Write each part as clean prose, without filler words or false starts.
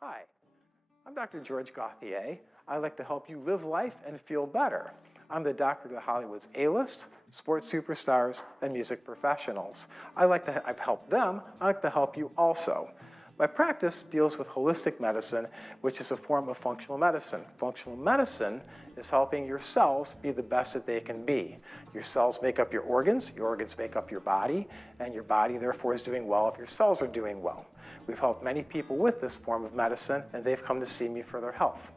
Hi, I'm Dr. George Gauthier. I'd like to help you live life and feel better. I'm the doctor of Hollywood's A-list, sports superstars, and music professionals. I've helped them. I'd like to help you also. My practice deals with holistic medicine, which is a form of functional medicine. Functional medicine is helping your cells be the best that they can be. Your cells make up your organs make up your body, and your body therefore is doing well if your cells are doing well. We've helped many people with this form of medicine, and they've come to see me for their health.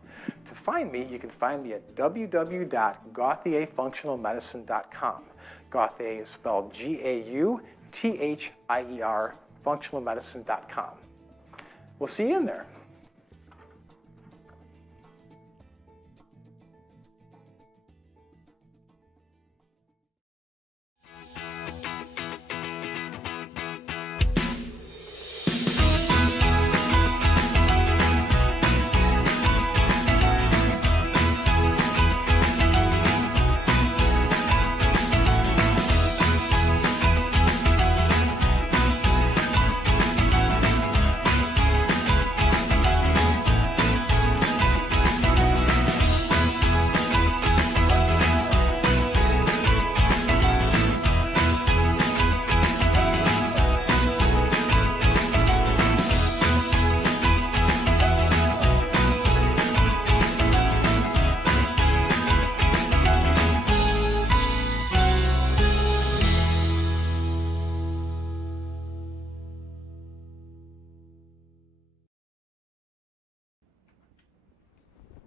To find me, you can find me at www.gauthierfunctionalmedicine.com. Gauthier is spelled G-A-U-T-H-I-E-R, functionalmedicine.com. We'll see you in there.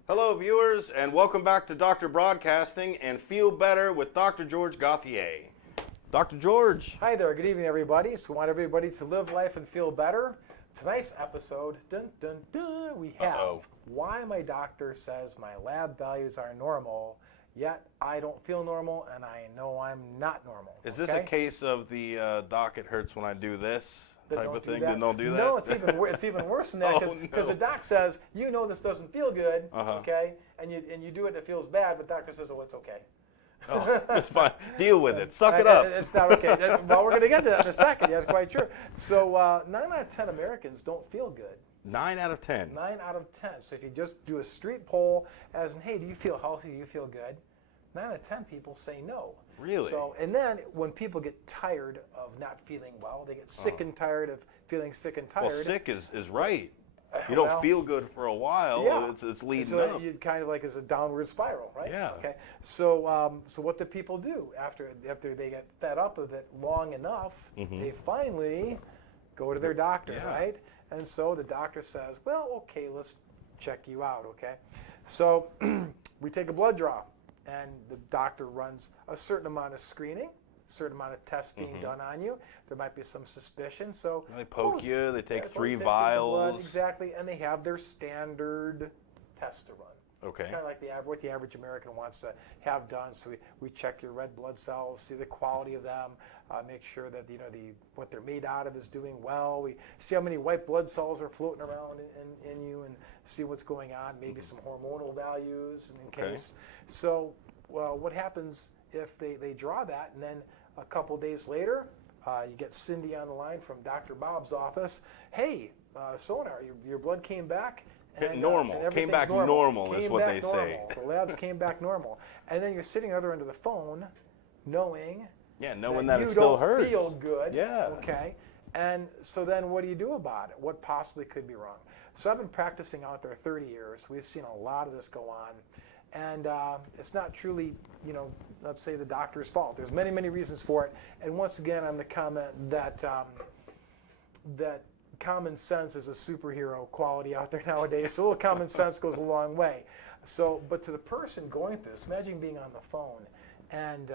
Hello viewers, and welcome back to Dr. Broadcasting and Feel Better with Dr. George Gauthier. Dr. George. Hi there, good evening everybody. So we want everybody to live life and feel better. Tonight's episode, we have why my doctor says my lab values are normal, yet I don't feel normal and I know I'm not normal. Is this a case of the doc, it hurts when I do this? Type of thing, then don't do that? No, it's even worse than that because the doc says, you know this doesn't feel good, okay, and you do it and it feels bad, but doctor says, oh, it's okay. Oh, it's fine. Deal with it. Suck it up. It's not okay. Well, we're going to get to that in a second. That's quite true. So 9 out of 10 Americans don't feel good. 9 out of 10? 9 out of 10. So if you just do a street poll as in, hey, do you feel healthy? Do you feel good? 9 out of 10 people say no. Really? So, and then when people get tired of not feeling well, they get sick and tired of feeling sick and tired. Well, sick is right. You don't feel good for a while. Yeah. It's leading so up. You kind of like it's a downward spiral, right? Yeah. Okay. So so what do people do after they get fed up of it long enough? They finally go to their doctor, right? And so the doctor says, well, okay, let's check you out, okay? So we take a blood draw. And the doctor runs a certain amount of screening, a certain amount of tests being done on you. There might be some suspicion. So they poke you, they take 3 they vials. Blood, exactly, and they have their standard test to run. Okay. Kind of like what the average American wants to have done. So we check your red blood cells, see the quality of them, make sure that what they're made out of is doing well. We see how many white blood cells are floating around in you and see what's going on. Maybe some hormonal values in case. So what happens if they draw that and then a couple days later you get Cindy on the line from Dr. Bob's office. Hey, Sonar, your blood came back. And, normal. Came back normal is what they say. The labs came back normal. And then you're sitting on the other end of the phone knowing that it you still don't hurts. feel good. Yeah. Okay. And so then what do you do about it? What possibly could be wrong? So I've been practicing out there 30 years. We've seen a lot of this go on. And it's not truly, let's say the doctor's fault. There's many, many reasons for it. And once again, I'm going to comment that that common sense is a superhero quality out there nowadays. So a little common sense goes a long way. So, but to the person going through this, imagine being on the phone, and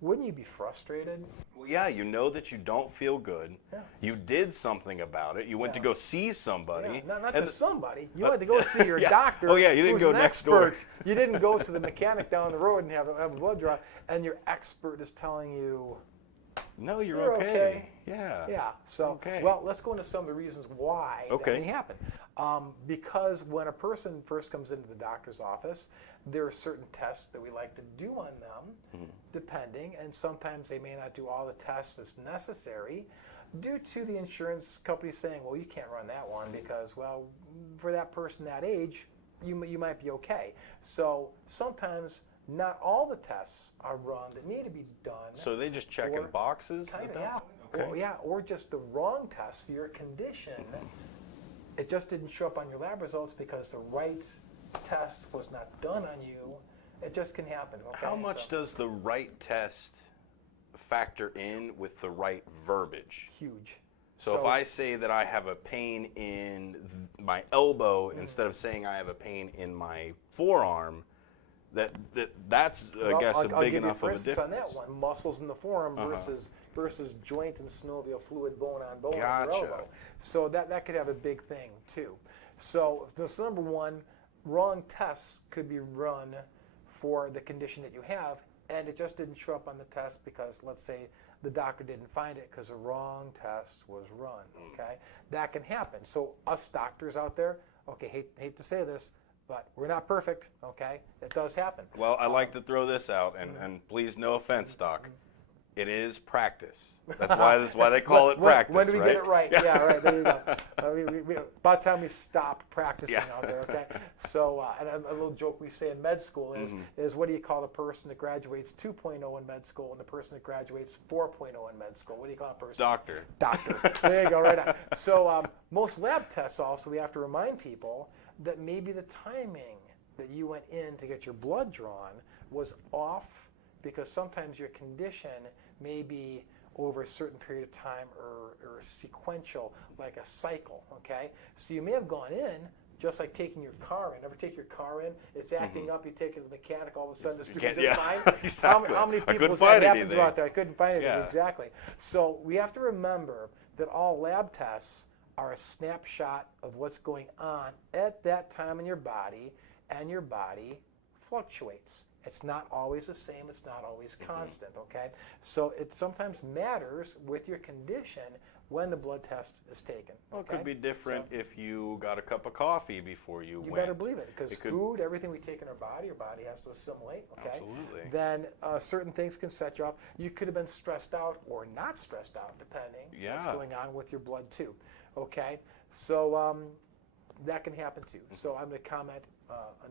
wouldn't you be frustrated? Well, yeah, you know that you don't feel good. Yeah. You did something about it. You went to go see somebody. Yeah, not just somebody. You went to go see your doctor. Oh, yeah, you didn't go next door. You didn't go to the mechanic down the road and have a blood draw, and your expert is telling you, no, you're okay. Yeah. Yeah. So, well, let's go into some of the reasons why that may happen. Because when a person first comes into the doctor's office, there are certain tests that we like to do on them, depending, and sometimes they may not do all the tests that's necessary. due to the insurance company saying, well, you can't run that one because, well, for that person that age, you might be okay. So sometimes not all the tests are run that need to be done. So they just checking boxes? Kind at of, that yeah. point? Okay. Or, yeah, or just the wrong test for your condition. It just didn't show up on your lab results because the right test was not done on you. It just can happen. Okay? How much does the right test factor in with the right verbiage? Huge. So if I say that I have a pain in my elbow instead of saying I have a pain in my forearm, that's I guess I'll a big give enough you, for of a instance, difference. on that one, muscles in the forearm versus joint and synovial fluid bone on bone in your Gotcha. elbow. So that could have a big thing too. So number one, wrong tests could be run for the condition that you have, and it just didn't show up on the test because, let's say, the doctor didn't find it because the wrong test was run. Okay, that can happen. So us doctors out there, okay, hate to say this, but we're not perfect. Okay, it does happen. Well, I like to throw this out, and please, no offense, Doc. It is practice. That's why they call it practice. When do we right? get it right? Yeah, right. There you go. About time we stop practicing out there. Okay. So, and a little joke we say in med school is what do you call the person that graduates 2.0 in med school and the person that graduates 4.0 in med school? What do you call a person? Doctor. Doctor. There you go. Right on. So most lab tests also, we have to remind people that maybe the timing that you went in to get your blood drawn was off because sometimes your condition may be over a certain period of time or sequential, like a cycle, okay? So you may have gone in, just like taking your car in. Ever take your car in, it's acting up, you take it to the mechanic, all of a sudden it's doing just fine. Exactly. How many I people couldn't has find that happened anything. to out there? I couldn't find anything, Yeah. exactly. So we have to remember that all lab tests are a snapshot of what's going on at that time in your body, and your body fluctuates. It's not always the same, it's not always constant, okay? So it sometimes matters with your condition when the blood test is taken. Well, it okay? could be different if you got a cup of coffee before you went. You better believe it, because It could- food, everything we take in our body has to assimilate, okay? Absolutely. Then certain things can set you off. You could have been stressed out or not stressed out, depending Yeah. what's going on with your blood too, okay? So that can happen too. So I'm going to comment.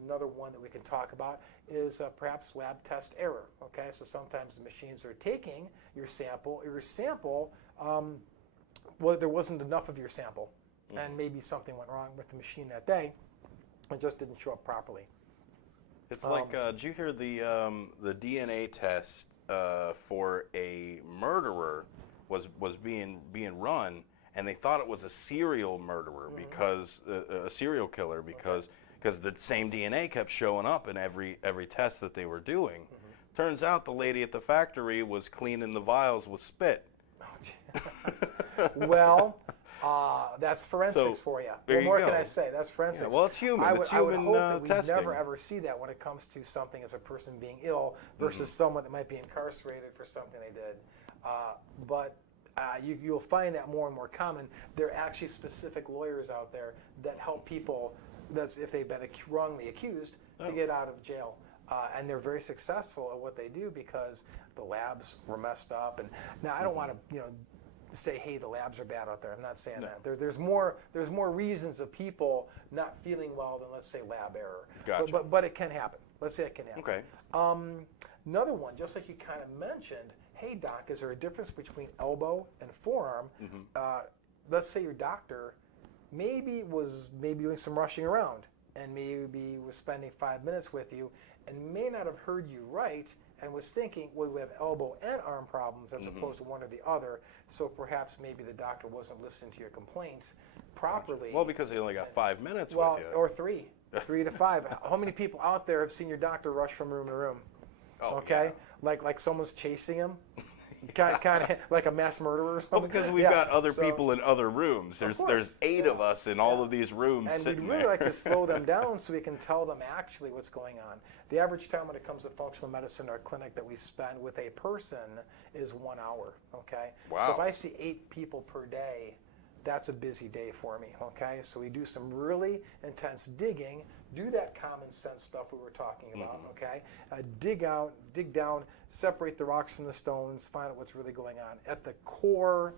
Another one that we can talk about is perhaps lab test error. Okay, so sometimes the machines are taking your sample. Well, there wasn't enough of your sample, and maybe something went wrong with the machine that day. It just didn't show up properly. It's like, did you hear the DNA test for a murderer was being run, and they thought it was a serial murderer because a serial killer because the same DNA kept showing up in every test that they were doing. Turns out the lady at the factory was cleaning the vials with spit. Well, that's forensics for you. What more can I say? That's forensics. Yeah, well, it's human. I would hope that we testing. never ever see that when it comes to something as a person being ill versus someone that might be incarcerated for something they did. But you'll find that more and more common. There are actually specific lawyers out there that help people, that's if they've been wrongly accused, to get out of jail. And they're very successful at what they do because the labs were messed up. And now I don't want to, say, hey, the labs are bad out there. I'm not saying that. There's more reasons of people not feeling well than, let's say, lab error. Gotcha. But it can happen. Let's say it can happen. Okay. Another one, just like you kind of mentioned, hey, doc, is there a difference between elbow and forearm? Let's say your doctor maybe was doing some rushing around and maybe was spending 5 minutes with you and may not have heard you right and was thinking, well, we have elbow and arm problems as opposed to one or the other, so perhaps maybe the doctor wasn't listening to your complaints properly. Well, because they only got 5 minutes Well, with you. or 3 to 5. How many people out there have seen your doctor rush from room to room? Oh, Okay, like someone's chasing him, kind of like a mass murderer or something. Well, because we've got other people in other rooms. There's 8 of us in all of these rooms And sitting we'd really there. like to slow them down so we can tell them actually what's going on. The average time when it comes to functional medicine or clinic that we spend with a person is 1 hour, okay? Wow. So if I see 8 people per day, that's a busy day for me, okay? So we do some really intense digging, do that common sense stuff we were talking about, okay? Dig down, separate the rocks from the stones, find out what's really going on. At the core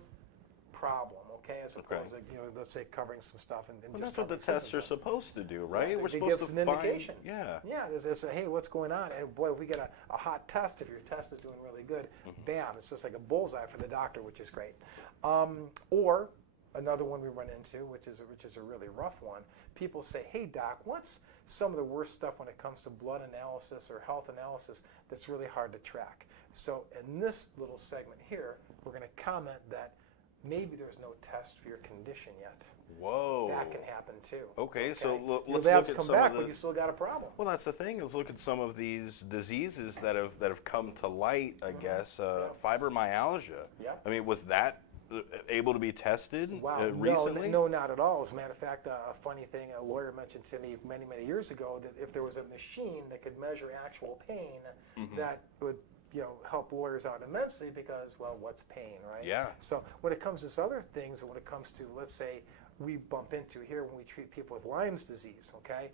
problem, okay, as opposed to, let's say covering some stuff and Well, just that's what the covering tests are symptoms. supposed to do, right? Yeah, We're it supposed gives to an find, indication. yeah. Yeah, there's hey, what's going on? And boy, if we get a hot test, if your test is doing really good, bam, it's just like a bullseye for the doctor, which is great. Or another one we run into, which is a really rough one. People say, hey doc, what's some of the worst stuff when it comes to blood analysis or health analysis that's really hard to track? So in this little segment here, we're going to comment that maybe there's no test for your condition yet. Whoa. That can happen too. Okay, so your let's labs look at come some back, of the. but you still got a problem. Well, that's the thing. Let's look at some of these diseases that have come to light. I guess fibromyalgia. Yep. I mean, was that able to be tested Wow, recently? no, not at all. As a matter of fact, a funny thing, a lawyer mentioned to me many, many years ago that if there was a machine that could measure actual pain, that would help lawyers out immensely because, well, what's pain, right? Yeah. So when it comes to this other things, and when it comes to, let's say, we bump into here when we treat people with Lyme's disease, okay?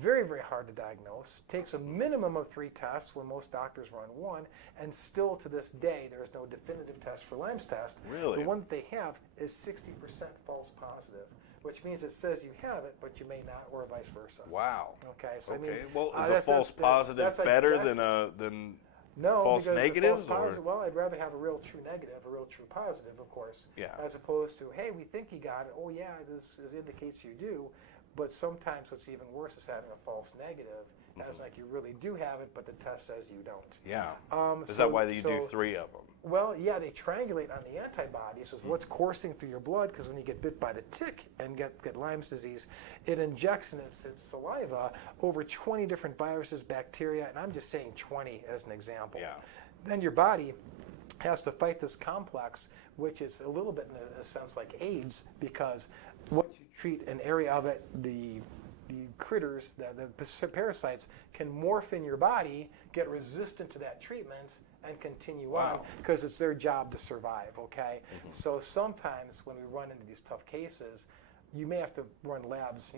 Very, very hard to diagnose. Takes a minimum of 3 tests when most doctors run 1, and still to this day, there is no definitive test for Lyme's test. Really? The one that they have is 60% false positive, which means it says you have it, but you may not, or vice versa. Wow. Okay, so Okay. I mean, Well, is a that's- false that's- positive that's like- better that's- than no, false because negatives, the false or? positive, well, I'd rather have a real true negative, a real true positive, of course, Yeah. as opposed to, hey, we think you got it. Oh, yeah, this indicates you do. But sometimes what's even worse is having a false negative, as like you really do have it, but the test says you don't. Yeah. Is So- that why you do so- 3 of them? Well, yeah, they triangulate on the antibodies, is what's coursing through your blood, because when you get bit by the tick and get Lyme's disease, it injects in its saliva over 20 different viruses, bacteria, and I'm just saying 20 as an example. Yeah. Then your body has to fight this complex, which is a little bit in a sense like AIDS, because once you treat an area of it, the critters, the parasites, can morph in your body, get resistant to that treatment, and continue on, because it's their job to survive, okay? So sometimes when we run into these tough cases, you may have to run labs,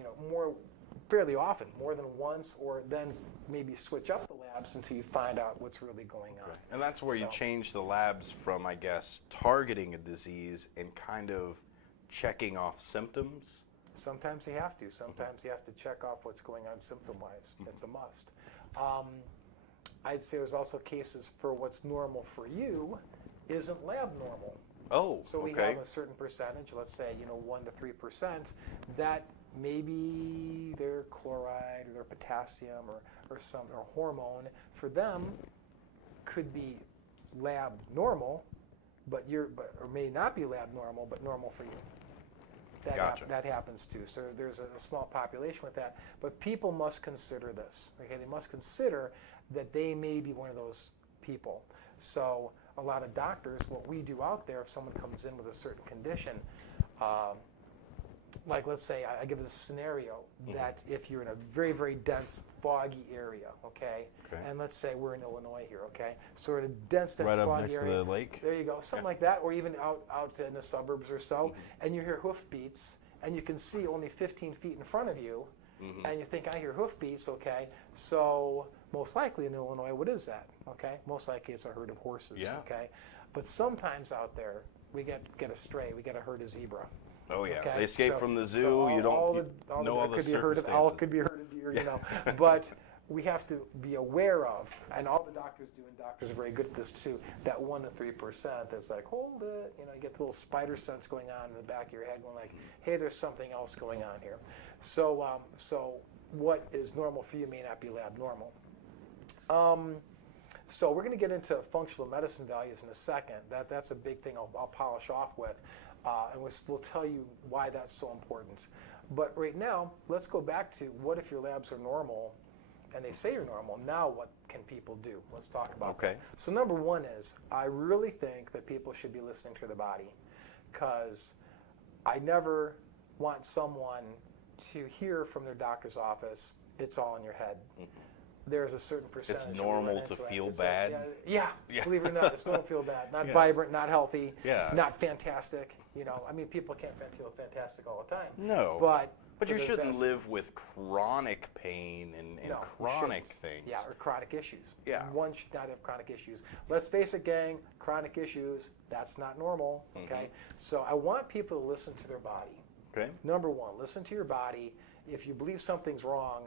fairly often, more than once, or then maybe switch up the labs until you find out what's really going on. And that's where you So- change the labs from, I guess, targeting a disease and kind of checking off symptoms. Sometimes you have to. Sometimes you have to check off what's going on symptom-wise. It's a must. I'd say there's also cases for what's normal for you isn't lab normal. Oh, So we okay. have a certain percentage, let's say 1 to 3%, that maybe their chloride or their potassium or hormone for them could be lab normal, but or may not be lab normal, but normal for you. Gotcha. That happens too. So there's a small population with that. But people must consider this. Okay, they must consider that they may be one of those people. So a lot of doctors, what we do out there, if someone comes in with a certain condition, like let's say I give this scenario that if you're in a very, very dense, foggy area, okay, and let's say we're in Illinois here, okay, so we're in a dense, Right up foggy next to area. the lake? There you go, something like that, or even out in the suburbs or so, and you hear hoofbeats, and you can see only 15 feet in front of you, and you think, I hear hoofbeats, okay, so most likely in Illinois, what is that, okay? Most likely it's a herd of horses, okay? But sometimes out there, we get a stray, we get a herd of zebra. Oh yeah, Okay, they escape so- from the zoo. so You don't know all it the could be a herd of owl, circumstances. could be a herd of deer, but we have to be aware of, and all the doctors do, and doctors are very good at this too, that 1 to 3% that's like, hold it, you get the little spider sense going on in the back of your head, going like, hey, there's something else going on here. So, so what is normal for you may not be lab normal. So we're going to get into functional medicine values in a second. That's a big thing I'll polish off with. And we'll tell you why that's so important. But right now, let's go back to what if your labs are normal and they say you're normal. Now what can people do? Let's talk about that. So number one is, I really think that people should be listening to their body, because I never want someone to hear from their doctor's office, it's all in your head. There's a certain percentage. It's normal to feel bad. Yeah, believe it or not, it's normal to feel bad. Not Yeah. vibrant, not healthy, Yeah. not fantastic. I mean, people can't feel fantastic all the time. No. But But for you the shouldn't best. live with chronic pain and No, you chronic shouldn't. things. Yeah, or chronic issues. Yeah. One should not have chronic issues. Let's face it, gang, chronic issues, that's not normal, okay? So I want people to listen to their body. Okay. Number one, listen to your body. If you believe something's wrong,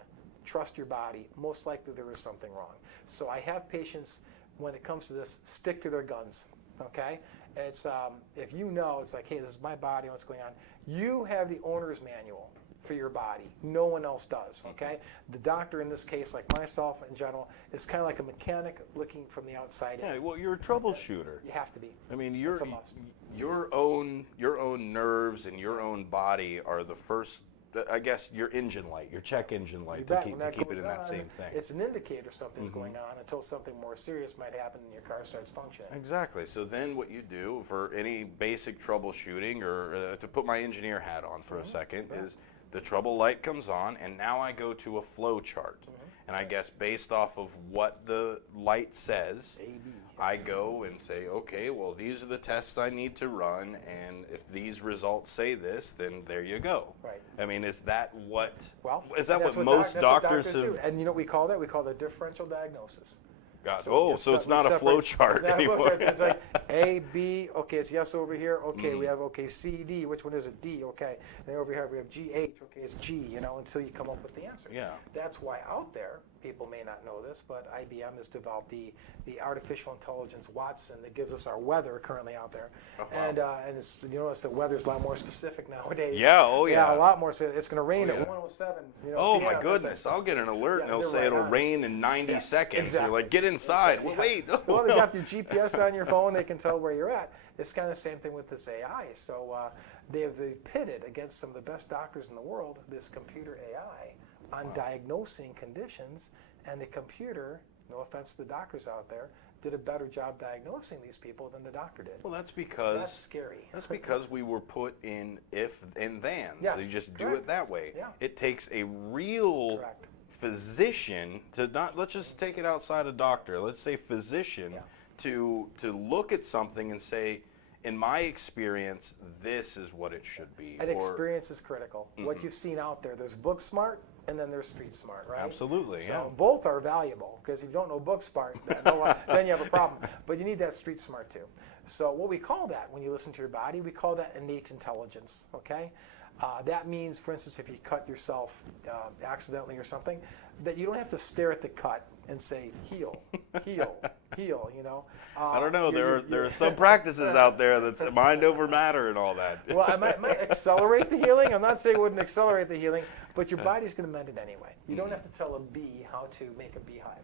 trust your body. Most likely there is something wrong. So I have patients, when it comes to this, stick to their guns, okay? It's, if you know, it's like, hey, this is my body, what's going on. You have the owner's manual for your body. No one else does, okay? The doctor in this case, like myself in general, is kind of like a mechanic looking from the outside in. Yeah, well, you're a troubleshooter. You have to be. I mean, It's a must. your own nerves and your own body are the first. I guess your engine light, your check engine light, You to bet. keep When that it goes in that on, same thing. It's an indicator something's going on until something more serious might happen and your car starts functioning. Exactly. So then what you do for any basic troubleshooting, or to put my engineer hat on for a second, is the trouble light comes on, and now I go to a flow chart. And I guess based off of what the light says, A-B. I go and say, okay, well, these are the tests I need to run, and if these results say this, then there you go. Right. I mean, is that what Well, is that that's what doc- most that's what doctors have do. And you know what we call that? We call that differential diagnosis. got? So So it's not a flow chart it's not a anymore. flow chart. It's like A, B, okay, it's yes over here. Okay, we have, okay, C, D, which one is it? D, okay. And then over here we have G, H, okay, it's G, you know, until you come up with the answer. Yeah. That's why out there, people may not know this, but IBM has developed the artificial intelligence Watson that gives us our weather currently out there. And it's, you notice that weather's a lot more specific nowadays. Yeah, oh yeah. A lot more specific. It's going to rain Oh, at yeah. 107. You know, Oh PM, my that goodness! thing. I'll get an alert, and Yeah, they'll they're say right it'll on. rain in 90 Yeah, seconds. exactly. You're like, get inside. Yeah. Wait. Well, they got your GPS on your phone. They can tell where you're at. It's kind of the same thing with this AI. So they've pitted against some of the best doctors in the world, this computer AI, on diagnosing conditions. And the computer, no offense to the doctors out there, did a better job diagnosing these people than the doctor did. Well, that's because That's scary. That's because we were put in if and thens. Yes, So you just do correct. it that way. Yeah. It takes a real Correct. physician to not. Let's just take it outside a doctor. Let's say physician Yeah. to look at something and say, in my experience, this is what it should be. And Or- experience is critical. What you've seen out there, there's book smart and then there's street smart, right? Absolutely, So yeah. both are valuable because if you don't know book smart, then you have a problem. But you need that street smart too. So what we call that when you listen to your body, we call that innate intelligence, okay? That means, for instance, if you cut yourself accidentally or something, that you don't have to stare at the cut and say, heal, heal, heal, you know? I don't know. You're- There are some practices out there that's mind over matter and all that. Well, it might accelerate the healing. I'm not saying it wouldn't accelerate the healing, but your body's going to mend it anyway. You don't have to tell a bee how to make a beehive.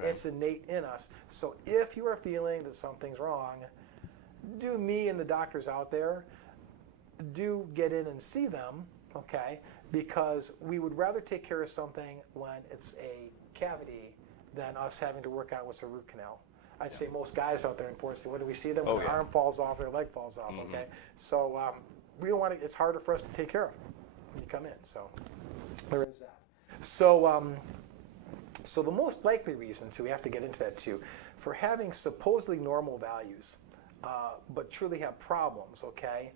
Okay. It's innate in us. So if you are feeling that something's wrong, do me and the doctors out there, do get in and see them, okay? Because we would rather take care of something when it's a cavity than us having to work out what's a root canal. I'd say most guys out there, unfortunately, when do we see them? When Oh, their yeah. arm falls off, their leg falls off, okay? So we don't want to, it's harder for us to take care of when you come in, so there is that. So, so the most likely reason, too, we have to get into that too, for having supposedly normal values, but truly have problems, okay?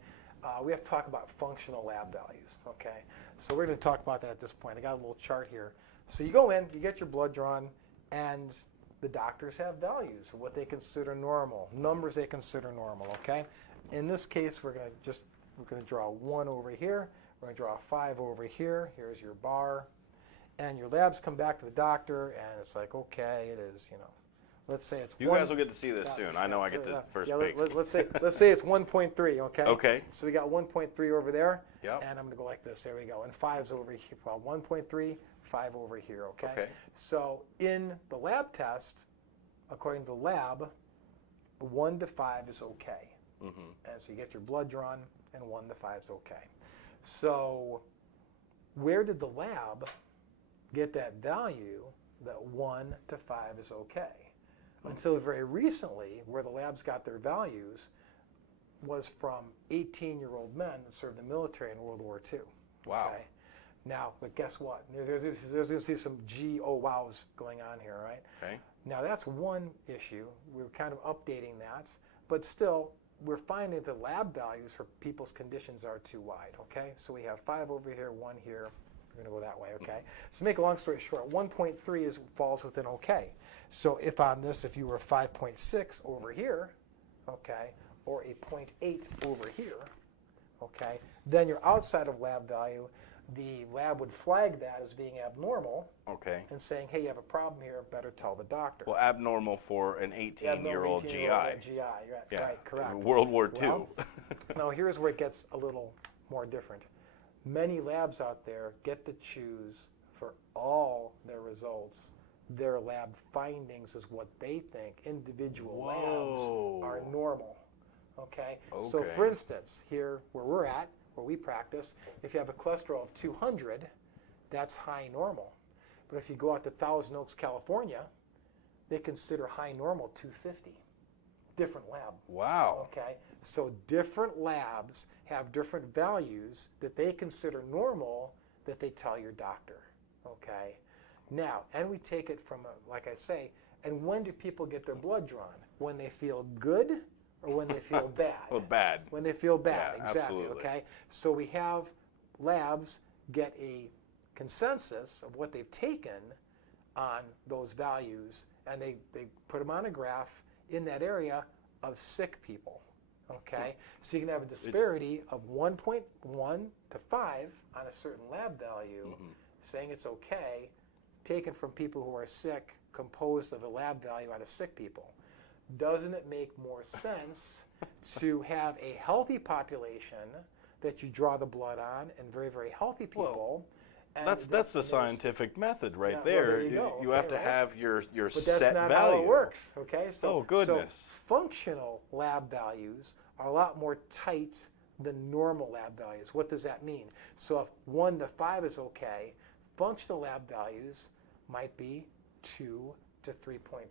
We have to talk about functional lab values, okay? So we're going to talk about that at this point. I got a little chart here. So you go in, you get your blood drawn, and the doctors have values of what they consider normal, numbers they consider normal, okay? In this case, we're going to draw 1 over here. We're going to draw 5 over here. Here's your bar. And your labs come back to the doctor, and it's like, okay, it is, you know, let's say it's You guys will get to see this soon. I know I get the first pick. Let's say it's 1.3, okay? Okay. So we got 1.3 over there, Yep. and I'm going to go like this. There we go. And 5's over here. Well, 1.3, 5 over here, okay? Okay. So in the lab test, according to the lab, 1 to 5 is okay. Mm-hmm. And so you get your blood drawn, and 1 to 5 is okay. So where did the lab get that value that 1 to 5 is okay? Until very recently, where the labs got their values was from 18-year-old men that served in the military in World War II. Wow. Okay? Now, but guess what? There's going to see some wows going on here, right? Okay. Now, that's one issue. We're kind of updating that. But still, we're finding the lab values for people's conditions are too wide, okay? So we have 5 over here, 1 here. We're going to go that way, okay? So to make a long story short, 1.3 falls within okay. So if on this, if you were 5.6 over here, okay, or a 0.8 over here, okay, then you're outside of lab value. The lab would flag that as being abnormal. Okay. And saying, hey, you have a problem here, better tell the doctor. Well, abnormal for an 18-year-old GI. GI, right, correct. World War II. Well, now here's where it gets a little more different. Many labs out there get to choose for all their results. Their lab findings is what they think individual labs are normal. Okay? So for instance, here where we're at, where we practice, if you have a cholesterol of 200, that's high normal. But if you go out to Thousand Oaks, California, they consider high normal 250. Different lab. Wow. Okay? So different labs have different values that they consider normal that they tell your doctor. Okay? Now, and we take it from, like I say, and when do people get their blood drawn? When they feel good or when they feel bad? Well, bad. When they feel bad, Yeah, exactly. absolutely. Okay? So we have labs get a consensus of what they've taken on those values, and they put them on a graph in that area of sick people. Okay? So you can have a disparity of 1.1 to 5 on a certain lab value, saying it's okay, taken from people who are sick, composed of a lab value out of sick people. Doesn't it make more sense to have a healthy population that you draw the blood on and very, very healthy people? And That's the scientific method right well, there. there you go. You have to Right. have your But set that's not value. how it works, okay? So, Oh, goodness. So functional lab values are a lot more tight than normal lab values. What does that mean? So if 1 to 5 is okay, functional lab values might be 2 to 3.5.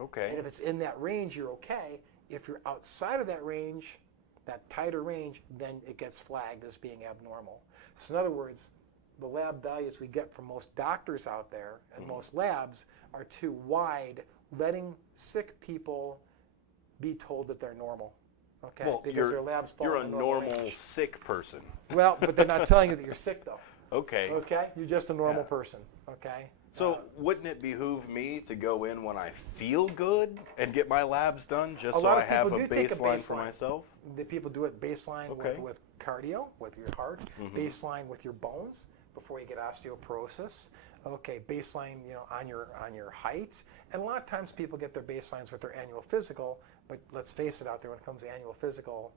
Okay. And if it's in that range, you're okay. If you're outside of that range, that tighter range, then it gets flagged as being abnormal. So in other words, the lab values we get from most doctors out there and most labs are too wide, letting sick people be told that they're normal. Okay? Well, because their labs fall you're a in the normal normal range. sick person. Well, but they're not telling you that you're sick though. Okay. Okay? You're just a normal person. Okay? So wouldn't it behoove me to go in when I feel good and get my labs done just A so lot I of have people a do take a baseline for baseline. myself? The people do it baseline Okay. with cardio, with your heart, baseline with your bones before you get osteoporosis. Okay, baseline, on your height. And a lot of times people get their baselines with their annual physical, but let's face it out there when it comes to annual physical,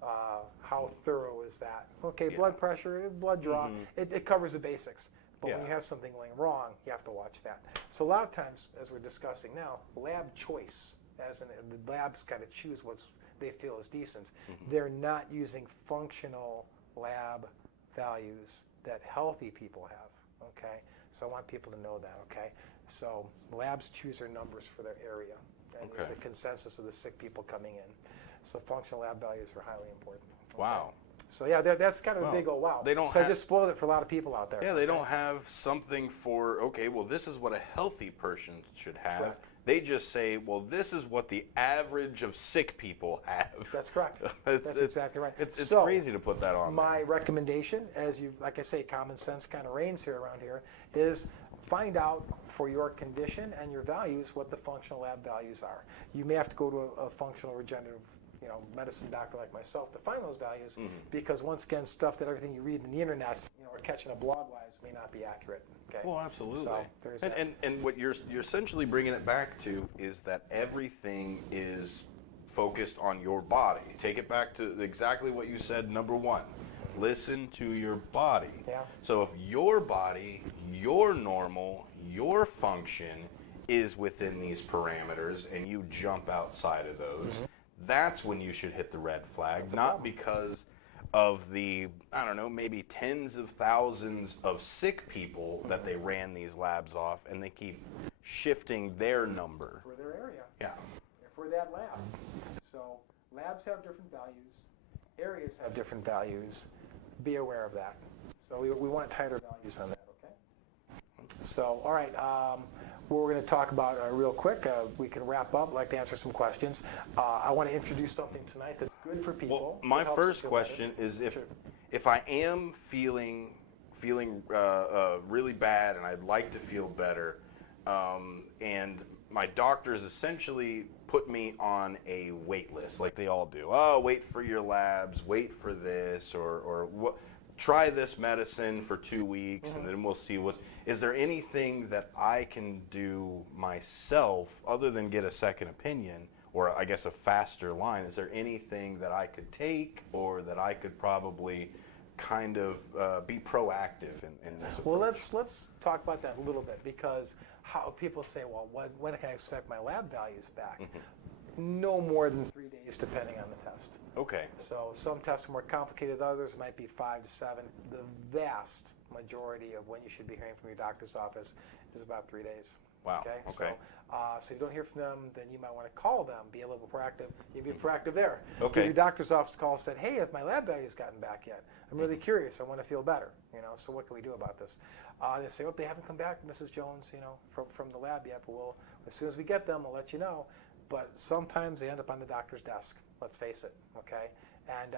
how thorough is that? Okay, blood pressure, blood draw, it covers the basics. But when you have something going wrong, you have to watch that. So a lot of times, as we're discussing now, lab choice, as in the labs kind of choose what they feel is decent. They're not using functional lab values that healthy people have, okay? So I want people to know that, okay? So labs choose their numbers for their area, and there's a consensus of the sick people coming in. So functional lab values are highly important. Okay? Wow. So yeah, that's kind of a big wow. They don't so I have- just spoiled it for a lot of people out there. Yeah, they don't have something for, okay, well, this is what a healthy person should have. Correct. They just say, well, this is what the average of sick people have. That's correct. It's- That's exactly right. It's So, crazy to put that on. My recommendation, as you, like I say, common sense kind of reigns here around here, is find out for your condition and your values what the functional lab values are. You may have to go to a functional regenerative medicine doctor like myself to find those values, because once again, stuff that everything you read in the internet, or catching a blog wise, may not be accurate. Okay. Well, absolutely. So there's and, that. and what you're essentially bringing it back to is that everything is focused on your body. Take it back to exactly what you said. Number one, listen to your body. Yeah. So if your body, your normal, your function is within these parameters, and you jump outside of those, that's when you should hit the red flag, not because of the, I don't know, maybe tens of thousands of sick people that they ran these labs off, and they keep shifting their number. For their area. Yeah. For that lab. So labs have different values, areas have different values. Be aware of that. So we want tighter values on that, okay? So, all right, what we're going to talk about real quick. We can wrap up. I'd like to answer some questions. I want to introduce something tonight that's good for people. Well, my that helps them first feel question better. is Sure. if I am feeling really bad and I'd like to feel better, and my doctors essentially put me on a wait list, like they all do. Oh, wait for your labs, wait for this, or what? Try this medicine for 2 weeks, and then we'll see what. Is there anything that I can do myself other than get a second opinion, or I guess a faster line? Is there anything that I could take, or that I could probably kind of be proactive in this approach? Well, let's talk about that a little bit, because how people say, well, when can I expect my lab values back? No more than 3 days, depending on the test. Okay. So some tests are more complicated than others. It might be 5 to 7. The vast majority of when you should be hearing from your doctor's office is about 3 days. Wow. Okay. Okay. So if you don't hear from them, then you might want to call them. Be a little proactive. You be proactive there. Okay. Give your doctor's office a call and said, hey, if my lab value's gotten back yet, I'm really curious. I want to feel better. So what can we do about this? They say, oh, they haven't come back, Mrs. Jones, from the lab yet. But as soon as we get them, we'll let you know. But sometimes they end up on the doctor's desk. Let's face it, okay? And,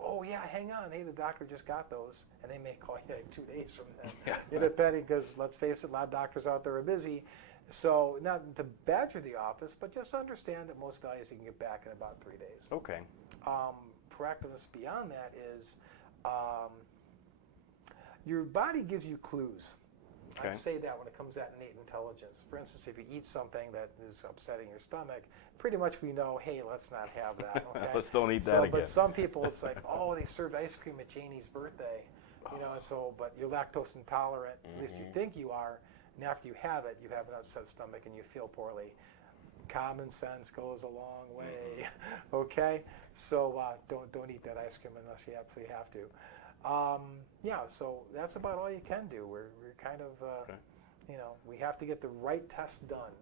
oh, yeah, hang on. Hey, the doctor just got those. And they may call you like 2 days from then. Depending, because let's face it, a lot of doctors out there are busy. So not to badger the office, but just understand that most values you can get back in about 3 days. Okay. Proactiveness beyond that is your body gives you clues. Okay. I'd say that when it comes to that innate intelligence. For instance, if you eat something that is upsetting your stomach, pretty much we know, hey, let's not have that. Okay? Let's don't eat that again. But some people, it's like, oh, they served ice cream at Janie's birthday, but you're lactose intolerant. At least you think you are. And after you have it, you have an upset stomach and you feel poorly. Common sense goes a long way. Okay, so don't eat that ice cream unless you absolutely have to. So that's about all you can do. We're kind of, we have to get the right test done.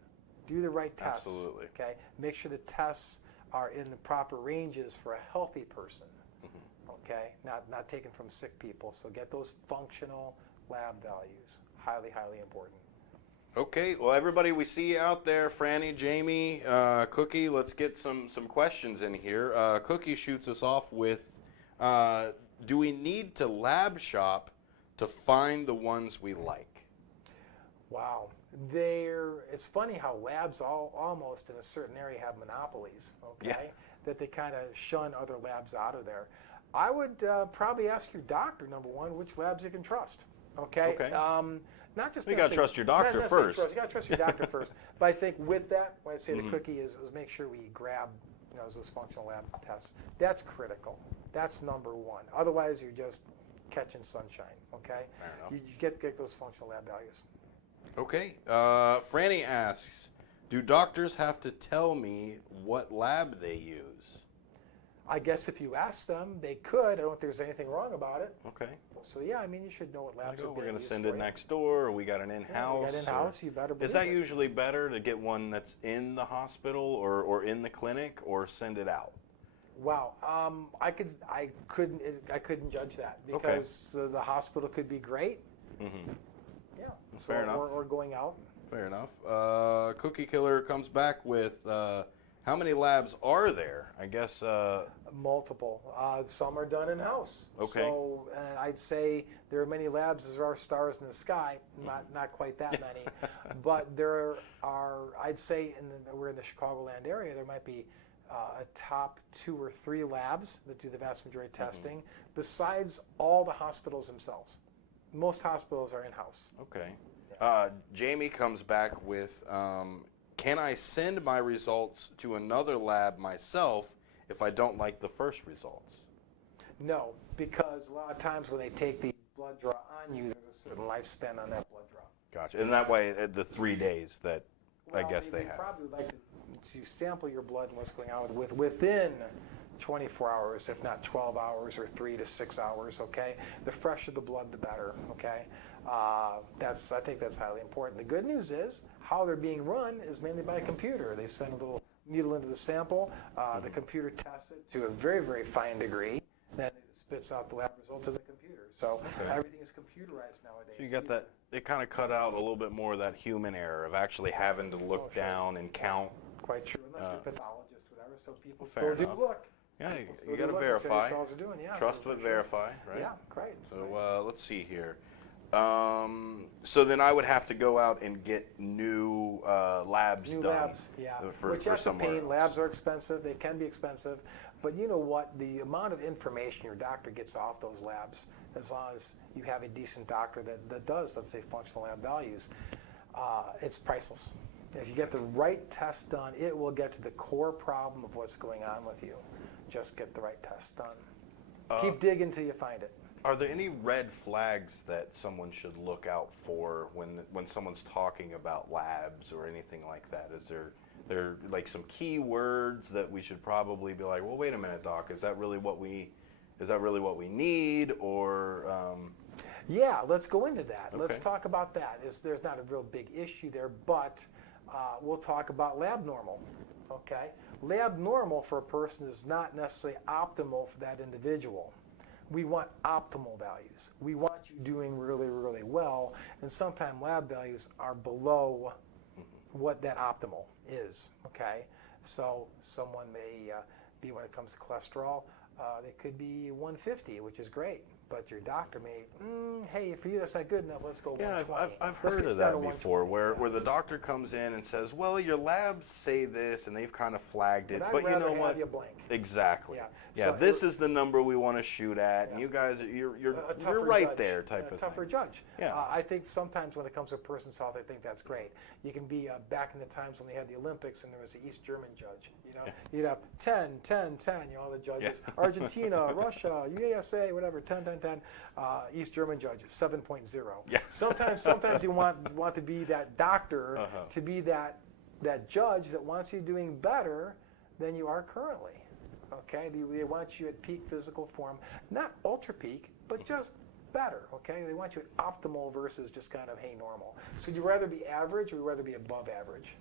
Do the right tests. Absolutely. Okay. Make sure the tests are in the proper ranges for a healthy person. Okay. Not taken from sick people. So get those functional lab values. Highly, highly important. Okay, well, everybody, we see you out there, Franny, Jamie, Cookie. Let's get some questions in here. Cookie shoots us off with, do we need to lab shop to find the ones we like? Wow. It's funny how labs almost in a certain area have monopolies, okay? Yeah. That they kind of shun other labs out of there. I would probably ask your doctor, number one, which labs you can trust, okay? Okay. Not just You got to trust your doctor first. You got to trust your doctor first. But I think with that, what I'd say the cookie is make sure we grab those functional lab tests. That's critical. That's number one. Otherwise, you're just catching sunshine, okay? Fair enough. You get those functional lab values. Okay, Franny asks, do doctors have to tell me what lab they use? I guess if you ask them, they could. I don't think there's anything wrong about it. Okay. So yeah, you should know what labs are being We're going to used send for it you. next door, or we got an Yeah, in-house. we got in-house, you better believe Is that it. usually better to get one that's in the hospital or in the clinic, or send it out? Wow, I couldn't judge that because the hospital could be great. Mm-hmm. Yeah. Fair enough. Or going out. Fair enough. Cookie Killer comes back with, how many labs are there? I guess. Multiple. Some are done in-house. Okay. So I'd say there are many labs as there are stars in the sky. Not quite that many, but there are. I'd say we're in the Chicagoland area. There might be a top 2 or 3 labs that do the vast majority of testing, besides all the hospitals themselves. Most hospitals are in-house. Okay. Jamie comes back with, can I send my results to another lab myself if I don't like the first results? No, because a lot of times when they take the blood draw on you, there's a certain lifespan on that blood draw. Gotcha. And that way, the 3 days that I guess they They have. probably like to sample your blood and what's going on within 24 hours, if not 12 hours or 3 to 6 hours, okay? The fresher the blood, the better, okay? I think that's highly important. The good news is how they're being run is mainly by a computer. They send a little needle into the sample. The computer tests it to a very, very fine degree. Then it spits out the lab result to the computer. So Okay. everything is computerized nowadays. So you got that, it kind of cut out a little bit more of that human error of actually having to look sure. down and count. Quite true, unless you're a pathologist, whatever. So people Fair still enough. do look. Yeah, People still you do got to look and say verify. cells are doing, yeah, Trust for but sure. verify, right? Yeah, great. So let's see here. So then I would have to go out and get new labs New done. labs, yeah. For Which that's a somewhere pain. else. Labs are expensive. They can be expensive. But you know what? The amount of information your doctor gets off those labs, as long as you have a decent doctor that does, let's say, functional lab values, it's priceless. If you get the right test done, it will get to the core problem of what's going on with you. Just get the right test done. Keep digging till you find it. Are there any red flags that someone should look out for when someone's talking about labs or anything like that? Is there like some key words that we should probably be like, well, wait a minute, doc, is that really what we need, or Yeah, let's go into that. Okay. Let's talk about that. There's not a real big issue there, but we'll talk about lab normal. Okay, lab normal for a person is not necessarily optimal for that individual. We want optimal values. We want you doing really, really well, and sometimes lab values are below what that optimal is. Okay, so someone may be, when it comes to cholesterol, they could be 150, which is great. But your doctor may, hey, for you that's not good enough. Let's go yeah, 120. I've Let's heard get of down that to before, 120. where the doctor comes in and says, well, your labs say this, and they've kind of flagged it, But I'd but you rather know what? have you blank. Exactly. Yeah. Yeah, So this is the number we want to shoot at, and Yeah. you guys, you're A tougher right judge, there, type a of tougher thing. judge. Yeah. I think sometimes when it comes to a person's health, I think that's great. You can be back in the times when they had the Olympics and there was the East German judge. You know, you'd have 10, 10, 10. You know, all the judges. Yeah. Argentina, Russia, USA, whatever. 10, 10, 10. East German judges 7.0. Yeah. Sometimes you want to be that doctor, to be that judge that wants you doing better than you are currently. Okay, they want you at peak physical form, not ultra peak, but just better. Okay, they want you at optimal versus just kind of hey normal. So would you rather be average or would you rather be above average?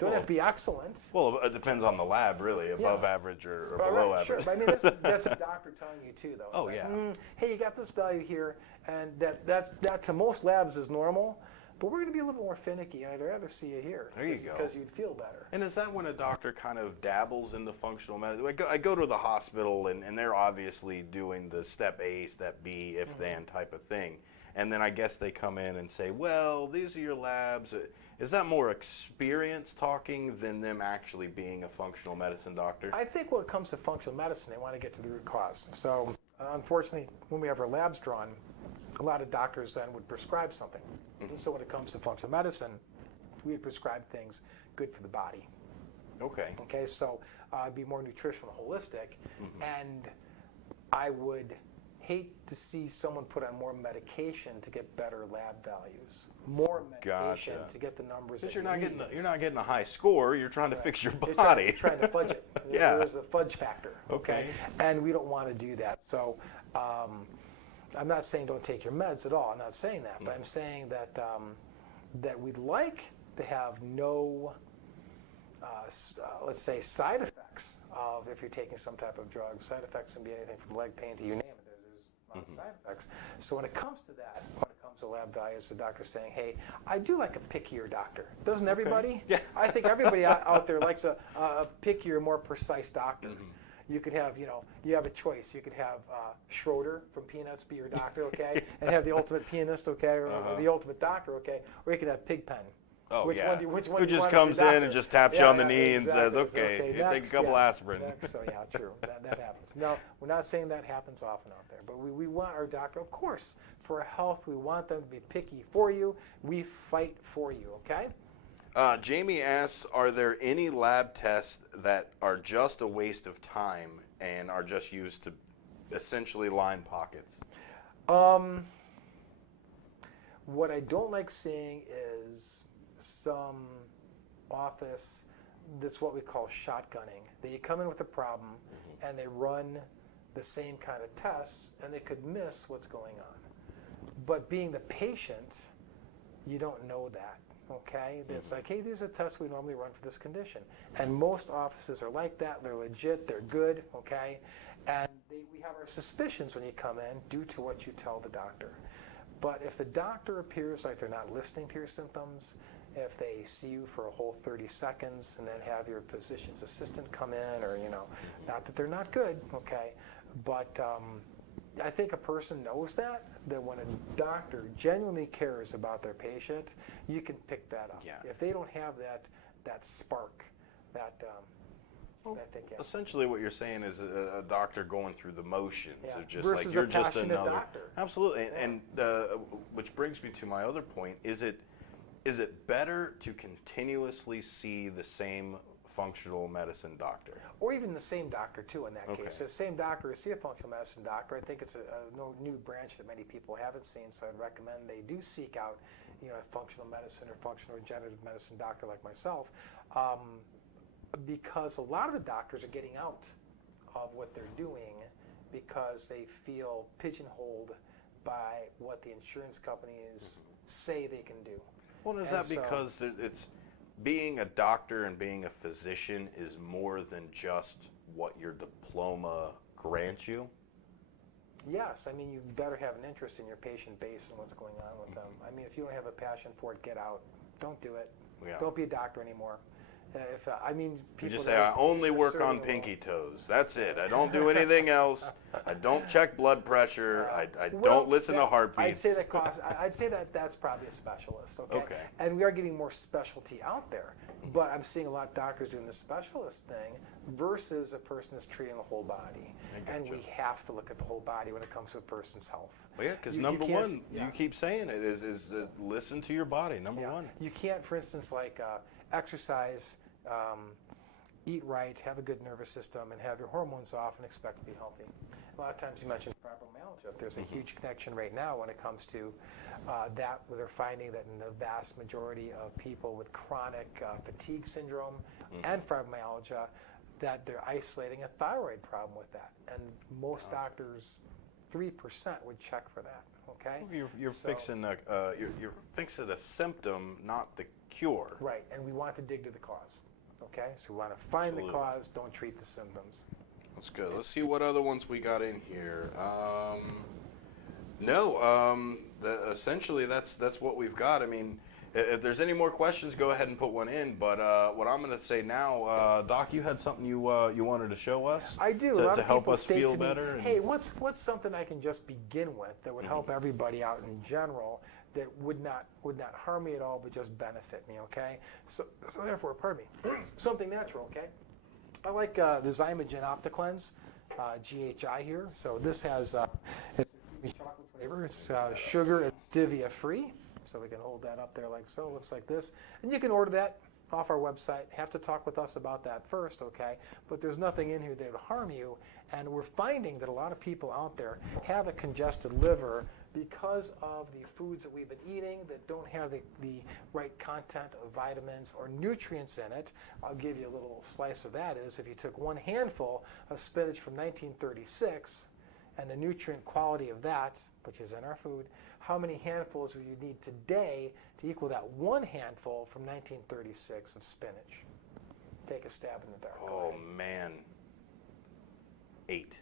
Don't have to be excellent. Well, it depends on the lab, really, above average or below Right, average. sure. But I mean, that's a doctor telling you too, though. It's Oh, like, yeah. hey, you got this value here, and that to most labs is normal, but we're going to be a little more finicky, and I'd rather see you here. There you go. Because you'd feel better. And is that when a doctor kind of dabbles into functional medicine? I go to the hospital, and they're obviously doing the step A, step B, if then type of thing. And then I guess they come in and say, well, these are your labs. Is that more experience talking than them actually being a functional medicine doctor? I think when it comes to functional medicine, they want to get to the root cause. So unfortunately, when we have our labs drawn, a lot of doctors then would prescribe something. And so when it comes to functional medicine, we would prescribe things good for the body. Okay. Okay, so it'd be more nutritional, holistic, and I would hate to see someone put on more medication to get better lab values. More medication Gotcha. to get the numbers. Because that you need. you're not getting a high score. You're trying to fix your You're body. trying to fudge it. Yeah. There's a fudge factor. Okay. And we don't want to do that. So I'm not saying don't take your meds at all. I'm not saying that. But I'm saying that that we'd like to have no, let's say, side effects of if you're taking some type of drug. Side effects can be anything from leg pain to you name it. There's a lot of side effects. So when it comes to that, when it comes to lab values, the doctor's saying, hey, I do like a pickier doctor. Doesn't everybody? Yeah. I think everybody out there likes a pickier, more precise doctor. You could have, you have a choice. You could have Schroeder from Peanuts be your doctor, okay, and have the ultimate pianist, okay, or the ultimate doctor, okay, or you could have Pigpen. Oh, which yeah. Which one Who do you just want as comes your in doctor? and just taps you on the knee and says, okay, you take a next, couple aspirin. next. So yeah, true. That happens. No, we're not saying that happens often out there, but we want our doctor, of course, for our health, we want them to be picky for you. We fight for you, okay? Jamie asks, are there any lab tests that are just a waste of time and are just used to essentially line pockets? What I don't like seeing is some office that's what we call shotgunning. That you come in with a problem and they run the same kind of tests and they could miss what's going on. But being the patient, you don't know that. Okay, it's like, hey, these are tests we normally run for this condition, and most offices are like that. They're legit, they're good, okay, and we have our suspicions when you come in due to what you tell the doctor. But if the doctor appears like they're not listening to your symptoms, if they see you for a whole 30 seconds and then have your physician's assistant come in, or, not that they're not good, okay, but I think a person knows that when a doctor genuinely cares about their patient, you can pick that up. Yeah. If they don't have that spark, I think, yeah. Essentially, what you're saying is a doctor going through the motions. Yeah. It's just Versus like you're a just passionate another. doctor. Absolutely, Yeah. and which brings me to my other point: is it better to continuously see the same functional medicine doctor? Or even the same doctor, too, in that Okay. case. The same doctor, see a functional medicine doctor. I think it's a new branch that many people haven't seen, so I'd recommend they do seek out, a functional medicine or functional regenerative medicine doctor like myself, because a lot of the doctors are getting out of what they're doing because they feel pigeonholed by what the insurance companies say they can do. Well, is And that so- because it's being a doctor and being a physician is more than just what your diploma grants you? Yes, I mean, you better have an interest in your patient base and what's going on with them. I mean, if you don't have a passion for it, get out. Don't do it. Yeah. Don't be a doctor anymore. You People just say, that I only are work serving on the pinky toes. That's it. I don't do anything else. I don't check blood pressure. I don't listen to heartbeats. I'd say that's probably a specialist. Okay. Okay. And we are getting more specialty out there, but I'm seeing a lot of doctors doing the specialist thing versus a person that's treating the whole body. I And gotcha. we have to look at the whole body when it comes to a person's health. Well, yeah, because You number can't- one, yeah. you keep saying it, is listen to your body, number Yeah. one. You can't, for instance, exercise, eat right, have a good nervous system, and have your hormones off and expect to be healthy. A lot of times you mentioned fibromyalgia. There's a huge connection right now when it comes to that, where they're finding that in the vast majority of people with chronic fatigue syndrome and fibromyalgia, that they're isolating a thyroid problem with that. And most doctors, 3% would check for that. Okay. You're So- fixing you're fixing a symptom, not the cure. Right, and we want to dig to the cause. Okay, so we want to find Absolutely. the cause, don't treat the symptoms. That's good. Let's see what other ones we got in here. Essentially that's what we've got. I mean, if there's any more questions, go ahead and put one in. But what I'm going to say now, Doc, you had something you wanted to show us. I do. A to, lot to of help people us state feel to me, better. hey, what's something I can just begin with that would help everybody out in general, that would not harm me at all, but just benefit me? Okay, so therefore, pardon me, something natural. Okay, I like the Zymogen OptiCleanse, GHI here. So this has it's a creamy chocolate flavor. It's sugar and stevia free. So we can hold that up there like so. It looks like this, and you can order that off our website. Have to talk with us about that first, okay? But there's nothing in here that would harm you, and we're finding that a lot of people out there have a congested liver because of the foods that we've been eating that don't have the right content of vitamins or nutrients in it. I'll give you a little slice of that. Is if you took one handful of spinach from 1936 and the nutrient quality of that, which is in our food, how many handfuls would you need today to equal that one handful from 1936 of spinach? Take a stab in the dark. Oh man, 8.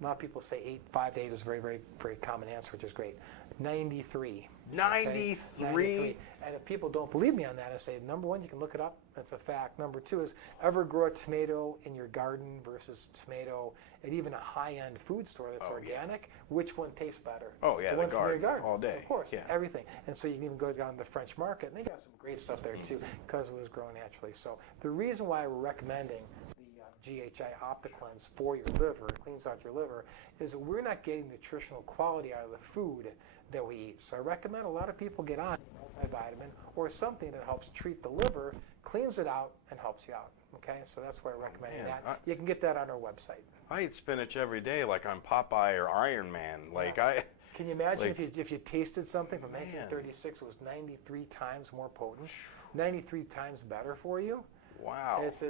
A lot of people say 8, 5 to 8 is a very, very, very common answer, which is great. 93. 93? 93. And if people don't believe me on that, I say, number one, you can look it up. That's a fact. Number two is, ever grow a tomato in your garden versus tomato at even a high-end food store that's organic? Which one tastes better? Oh, yeah, the the one from your garden. all day. Of course, Yeah. everything. And so you can even go down to the French market, and they got some great stuff there too, because it was grown naturally. So the reason why we're recommending GHI OptiCleanse for your liver, it cleans out your liver, is that we're not getting nutritional quality out of the food that we eat. So I recommend a lot of people get on a multivitamin or something that helps treat the liver, cleans it out, and helps you out. Okay, so that's why I recommend man. that. You can get that on our website. I eat spinach every day like I'm Popeye or Iron Man. Like Can you imagine Like- if you tasted something from Man. 1936 was 93 times more potent, 93 times better for you? wow. It's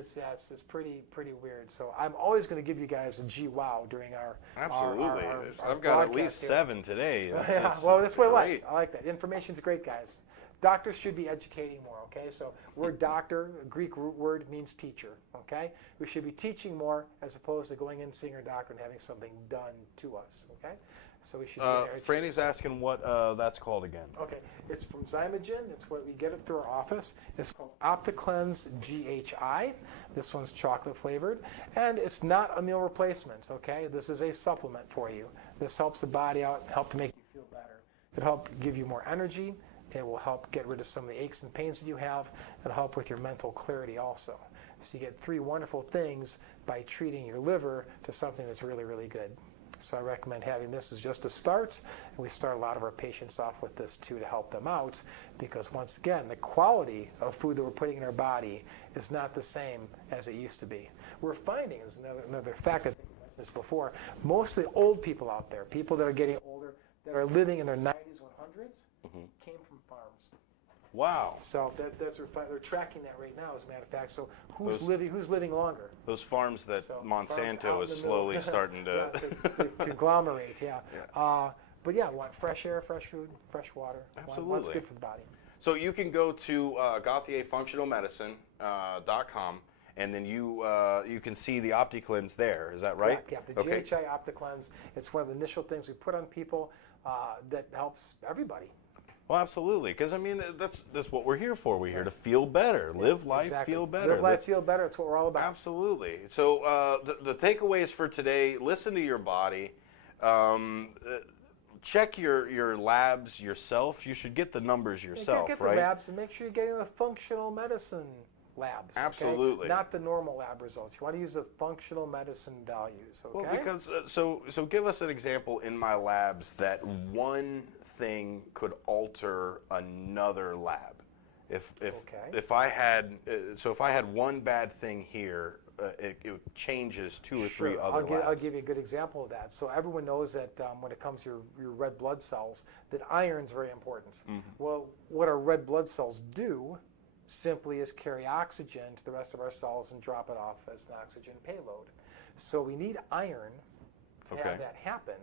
pretty weird. So I'm always going to give you guys a GWOW during our Absolutely. our I've got at broadcast least here. 7 today. Yeah, well, that's what I like. great. I like that. Information's great, guys. doctors should be educating more, okay? So word doctor, a Greek root word, means teacher, okay? We should be teaching more as opposed to going in and seeing our doctor and having something done to us, okay? So we should be there. Franny's asking what that's called again. Okay, it's from Zymogen. It's what we get it through our office. It's called OptiCleanse GHI. This one's chocolate flavored, and it's not a meal replacement. Okay, this is a supplement for you. This helps the body out, help to make you feel better. It'll help give you more energy. It will help get rid of some of the aches and pains that you have. It'll help with your mental clarity also. So you get 3 wonderful things by treating your liver to something that's really, really good. So I recommend having this as just a start, and we start a lot of our patients off with this too to help them out, because once again, the quality of food that we're putting in our body is not the same as it used to be. We're finding, as another fact, I think I mentioned this before, most of the old people out there, people that are getting older, that are living in their 90s, 100s, came from farms. Wow. So they're tracking that right now, as a matter of fact. So who's living longer? Those farms that So Monsanto farms out is in the slowly middle. starting to. to conglomerate, yeah. But yeah, we want fresh air, fresh food, fresh water. Absolutely. What's good for the body. So you can go to GauthierFunctionalMedicine.com, and then you can see the OptiCleanse there. Is that right? Correct, yeah, the GHI OptiCleanse. It's one of the initial things we put on people that helps everybody. Well, absolutely, because I mean that's what we're here for. We're here to feel better, live life, Exactly. feel better. Live life, feel better. It's what we're all about. Absolutely. So the takeaways for today: listen to your body. Check your labs yourself. You should get the numbers yourself, get right? the labs and make sure you're getting the functional medicine labs. Okay? Absolutely. Not the normal lab results. You want to use the functional medicine values. Okay. Well, because so give us an example in my labs that one thing could alter another lab. If I had one bad thing here, it changes 2 or 3 other labs. I'll give you a good example of that. So everyone knows that when it comes to your red blood cells, that iron's very important. Well, what our red blood cells do simply is carry oxygen to the rest of our cells and drop it off as an oxygen payload. So we need iron to have that happen.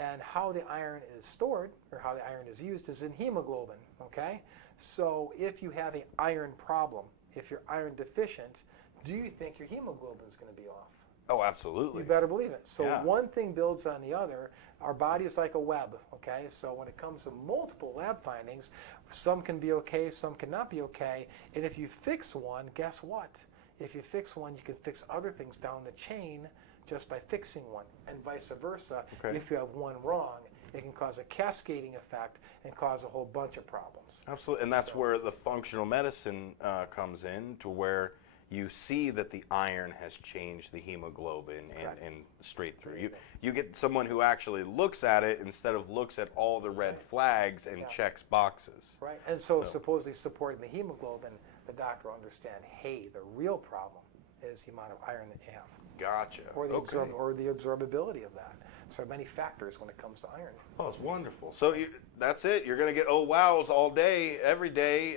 And how the iron is stored, or how the iron is used, is in hemoglobin, okay? So if you have an iron problem, if you're iron deficient, do you think your hemoglobin is going to be off? Oh, absolutely. You better believe it. So Yeah. one thing builds on the other. Our body is like a web, okay? So when it comes to multiple lab findings, some can be okay, some cannot be okay. And if you fix one, guess what? If you fix one, you can fix other things down the chain just by fixing one, and vice versa. Okay. If you have one wrong, it can cause a cascading effect and cause a whole bunch of problems. Absolutely, and that's where the functional medicine comes in, to where you see that the iron has changed the hemoglobin and straight through. You get someone who actually looks at it instead of looks at all the red flags and checks boxes. Right, and so supposedly supporting the hemoglobin, the doctor will understand, hey, the real problem is the amount of iron that you have. Gotcha. Or the absorbability of that. So there are many factors when it comes to iron. Oh, it's wonderful. So that's it. You're going to get oh wows all day, every day.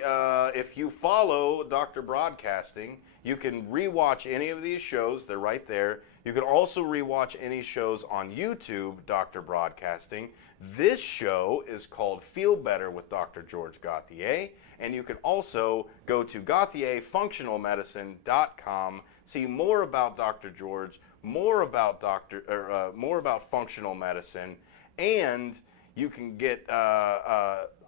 If you follow Dr. Broadcasting, you can rewatch any of these shows. They're right there. You can also rewatch any shows on YouTube, Dr. Broadcasting. This show is called Feel Better with Dr. George Gauthier. And you can also go to GauthierFunctionalMedicine.com, see more about Dr. George, more about functional medicine, and you can get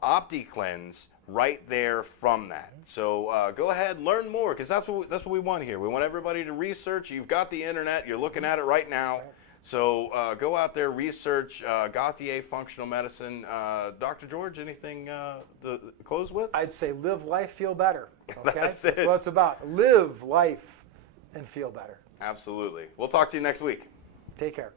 OptiCleanse right there from that. So go ahead, learn more, because that's what we want here. We want everybody to research. You've got the internet. You're looking at it right now. So go out there, research Gauthier Functional Medicine. Dr. George, anything to close with? I'd say live life, feel better. Okay? That's it. That's what it's about. Live life and feel better. Absolutely. We'll talk to you next week. Take care.